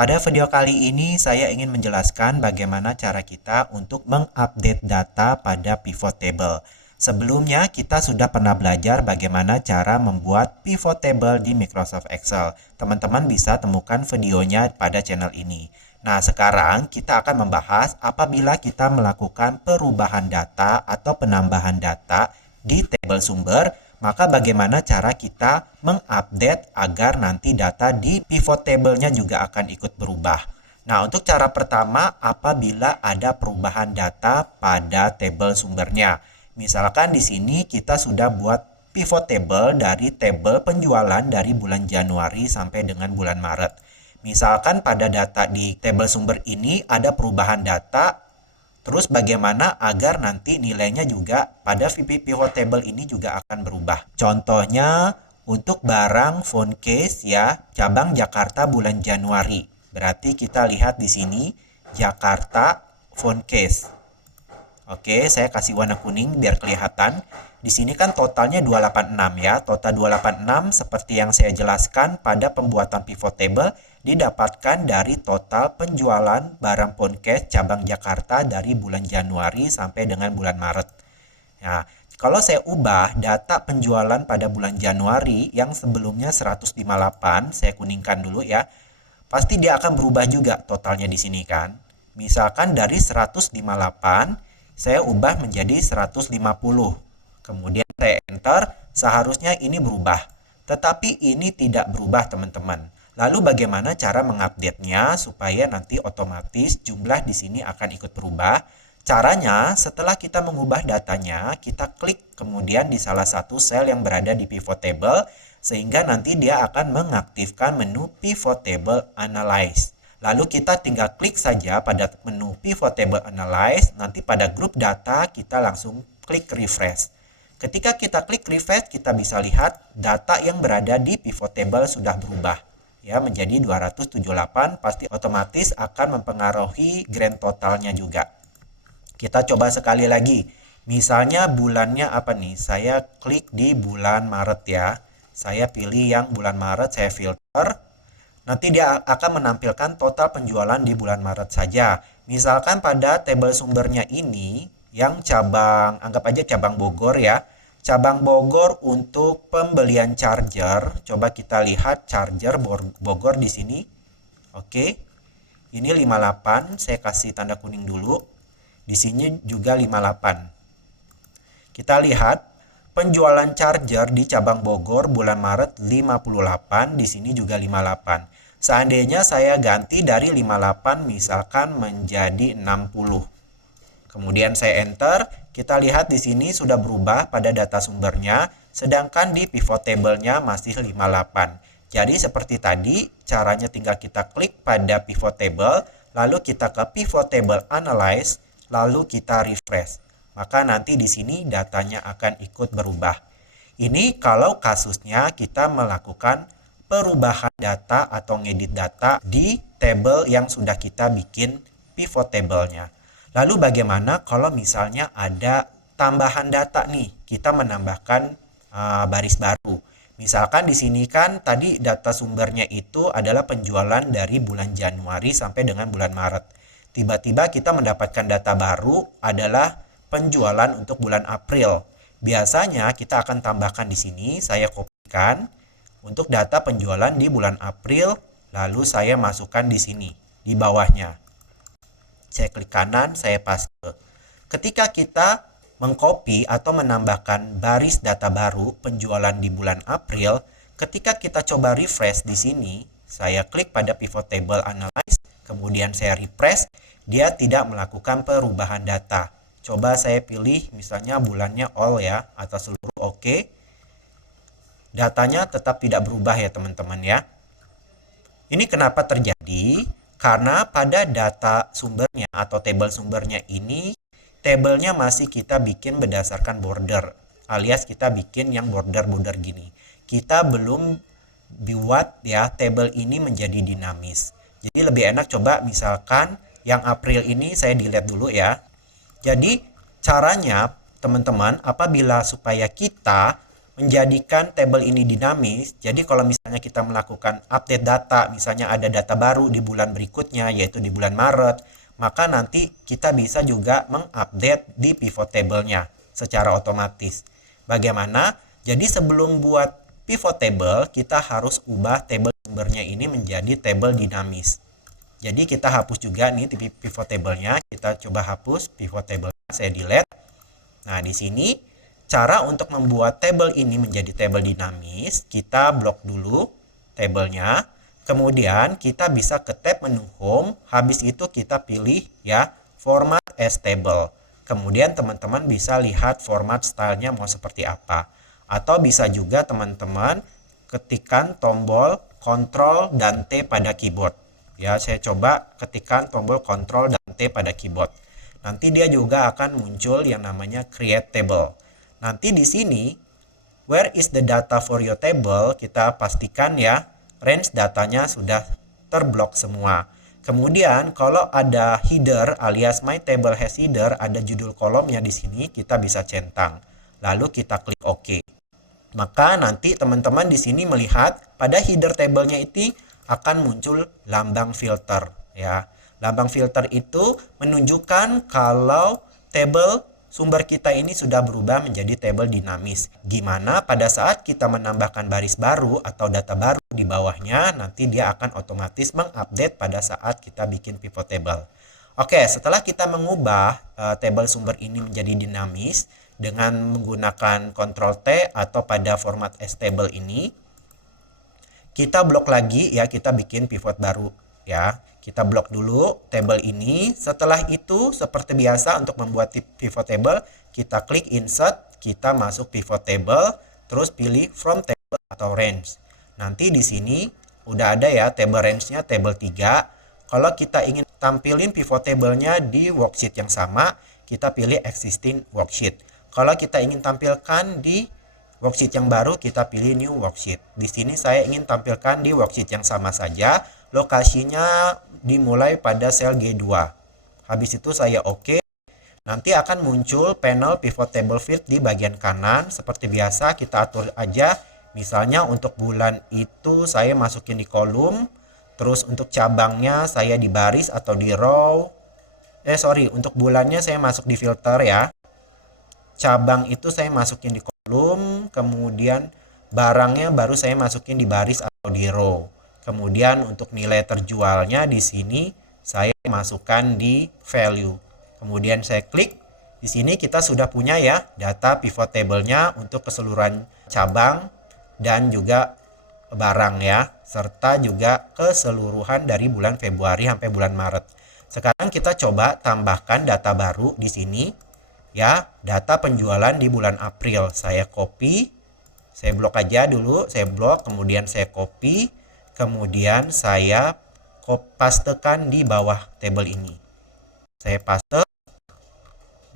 Pada video kali ini saya ingin menjelaskan bagaimana cara kita untuk mengupdate data pada pivot table. Sebelumnya kita sudah pernah belajar bagaimana cara membuat pivot table di Microsoft Excel. Teman-teman bisa temukan videonya pada channel ini. Nah, sekarang kita akan membahas apabila kita melakukan perubahan data atau penambahan data di tabel sumber, maka bagaimana cara kita mengupdate agar nanti data di pivot table-nya juga akan ikut berubah. Nah, untuk cara pertama, apabila ada perubahan data pada tabel sumbernya. Misalkan di sini kita sudah buat pivot table dari tabel penjualan dari bulan Januari sampai dengan bulan Maret. Misalkan pada data di tabel sumber ini ada perubahan data. Terus bagaimana agar nanti nilainya juga pada pivot table ini juga akan berubah. Contohnya untuk barang phone case ya, cabang Jakarta bulan Januari. Berarti kita lihat di sini Jakarta phone case. Oke, saya kasih warna kuning biar kelihatan. Di sini kan totalnya 286 ya. Total 286 seperti yang saya jelaskan pada pembuatan pivot table didapatkan dari total penjualan barang phone case cabang Jakarta dari bulan Januari sampai dengan bulan Maret. Nah, kalau saya ubah data penjualan pada bulan Januari yang sebelumnya 158, saya kuningkan dulu ya. Pasti dia akan berubah juga totalnya di sini kan. Misalkan dari 158 saya ubah menjadi 150. Kemudian saya enter, seharusnya ini berubah. Tetapi ini tidak berubah teman-teman. Lalu bagaimana cara mengupdate-nya supaya nanti otomatis jumlah di sini akan ikut berubah? Caranya, setelah kita mengubah datanya, kita klik kemudian di salah satu sel yang berada di pivot table, sehingga nanti dia akan mengaktifkan menu pivot table analyze. Lalu kita tinggal klik saja pada menu pivot table analyze, nanti pada grup data kita langsung klik refresh. Ketika kita klik refresh, kita bisa lihat data yang berada di pivot table sudah berubah ya menjadi 278, pasti otomatis akan mempengaruhi grand totalnya juga. Kita coba sekali lagi. Misalnya bulannya apa nih? Saya klik di bulan Maret ya. Saya pilih yang bulan Maret, saya filter. Nanti dia akan menampilkan total penjualan di bulan Maret saja. Misalkan pada tabel sumbernya ini yang cabang, anggap aja cabang Bogor ya. Cabang Bogor untuk pembelian charger, coba kita lihat charger Bogor di sini. Oke. Ini 58, saya kasih tanda kuning dulu. Di sini juga 58. Kita lihat penjualan charger di cabang Bogor bulan Maret 58, di sini juga 58. Seandainya saya ganti dari 58 misalkan menjadi 60. Kemudian saya enter, kita lihat di sini sudah berubah pada data sumbernya, sedangkan di pivot table-nya masih 58. Jadi seperti tadi, caranya tinggal kita klik pada pivot table, lalu kita ke pivot table analyze, lalu kita refresh. Maka nanti di sini datanya akan ikut berubah. Ini kalau kasusnya kita melakukan perubahan data atau ngedit data di table yang sudah kita bikin pivot table-nya. Lalu bagaimana kalau misalnya ada tambahan data nih, kita menambahkan baris baru. Misalkan di sini kan tadi data sumbernya itu adalah penjualan dari bulan Januari sampai dengan bulan Maret. Tiba-tiba kita mendapatkan data baru adalah penjualan untuk bulan April. Biasanya kita akan tambahkan di sini, saya kopikan untuk data penjualan di bulan April, lalu saya masukkan di sini, di bawahnya. Saya klik kanan, saya paste. Ketika kita mengcopy atau menambahkan baris data baru penjualan di bulan April, ketika kita coba refresh di sini, saya klik pada pivot table analyze, kemudian saya refresh, dia tidak melakukan perubahan data. Coba saya pilih misalnya bulannya all ya, atau seluruh oke. Datanya tetap tidak berubah ya teman-teman ya. Ini kenapa terjadi? Karena pada data sumbernya atau tabel sumbernya ini, tabelnya masih kita bikin berdasarkan border, alias kita bikin yang border-border gini. Kita belum buat ya tabel ini menjadi dinamis. Jadi lebih enak coba misalkan yang April ini saya delete dulu ya. Jadi caranya teman-teman apabila supaya kita menjadikan tabel ini dinamis. Jadi kalau misalnya kita melakukan update data, misalnya ada data baru di bulan berikutnya, yaitu di bulan Maret, maka nanti kita bisa juga mengupdate di pivot table-nya secara otomatis. Bagaimana? Jadi sebelum buat pivot table, kita harus ubah table sumbernya ini menjadi table dinamis. Jadi kita hapus juga nih pivot table-nya. Kita coba hapus pivot table-nya, saya delete. Nah, di sini cara untuk membuat table ini menjadi table dinamis, kita blok dulu tabelnya. Kemudian kita bisa ke tab menu home, habis itu kita pilih ya format as table. Kemudian teman-teman bisa lihat format stylenya mau seperti apa. Atau bisa juga teman-teman ketikkan tombol Ctrl dan T pada keyboard. Ya, saya coba ketikkan tombol Ctrl dan T pada keyboard. Nanti dia juga akan muncul yang namanya create table. Nanti di sini, where is the data for your table, kita pastikan ya, range datanya sudah terblok semua. Kemudian kalau ada header alias my table has header, ada judul kolomnya di sini, kita bisa centang. Lalu kita klik OK. Maka nanti teman-teman di sini melihat pada header tabelnya itu akan muncul lambang filter ya. Lambang filter itu menunjukkan kalau table sumber kita ini sudah berubah menjadi table dinamis. Gimana pada saat kita menambahkan baris baru atau data baru di bawahnya, nanti dia akan otomatis mengupdate pada saat kita bikin pivot table. Oke, setelah kita mengubah table sumber ini menjadi dinamis dengan menggunakan Ctrl T atau pada format as table ini, kita blok lagi ya, kita bikin pivot baru ya. Kita blok dulu table ini. Setelah itu seperti biasa untuk membuat pivot table, kita klik insert, kita masuk pivot table, terus pilih from table atau range. Nanti di sini udah ada ya table range-nya table 3. Kalau kita ingin tampilin pivot table-nya di worksheet yang sama, kita pilih existing worksheet. Kalau kita ingin tampilkan di worksheet yang baru, kita pilih new worksheet. Di sini saya ingin tampilkan di worksheet yang sama saja. Lokasinya dimulai pada sel G2. Habis itu saya OK. Nanti akan muncul panel pivot table field di bagian kanan. Seperti biasa kita atur aja. Misalnya untuk bulan itu saya masukin di kolom. Terus untuk cabangnya saya di baris atau di row. Untuk bulannya saya masuk di filter ya. Cabang itu saya masukin di kolom. Kemudian barangnya baru saya masukin di baris atau di row. Kemudian untuk nilai terjualnya di sini saya masukkan di value. Kemudian saya klik. Di sini kita sudah punya ya data pivot table-nya untuk keseluruhan cabang dan juga barang ya, serta juga keseluruhan dari bulan Februari sampai bulan Maret. Sekarang kita coba tambahkan data baru di sini ya, data penjualan di bulan April. Saya copy, saya blok aja dulu, saya blok, kemudian saya copy. Kemudian saya pastekan di bawah table ini. Saya paste.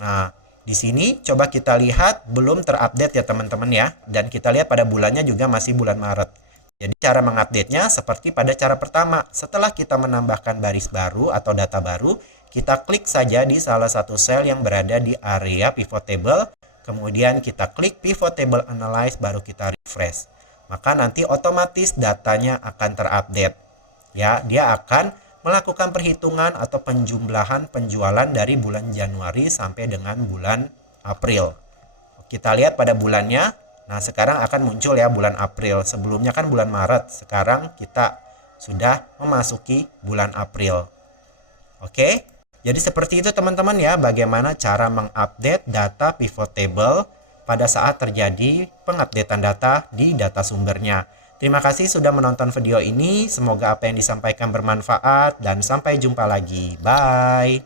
Nah, di sini coba kita lihat belum terupdate ya teman-teman ya. Dan kita lihat pada bulannya juga masih bulan Maret. Jadi cara mengupdate-nya seperti pada cara pertama. Setelah kita menambahkan baris baru atau data baru, kita klik saja di salah satu sel yang berada di area pivot table. Kemudian kita klik pivot table analyze, baru kita refresh. Maka nanti otomatis datanya akan terupdate. Ya, dia akan melakukan perhitungan atau penjumlahan penjualan dari bulan Januari sampai dengan bulan April. Kita lihat pada bulannya. Nah, sekarang akan muncul ya bulan April. Sebelumnya kan bulan Maret. Sekarang kita sudah memasuki bulan April. Oke. Jadi seperti itu teman-teman ya, bagaimana cara mengupdate data pivot table pada saat terjadi pengupdatean data di data sumbernya. Terima kasih sudah menonton video ini. Semoga apa yang disampaikan bermanfaat dan sampai jumpa lagi. Bye.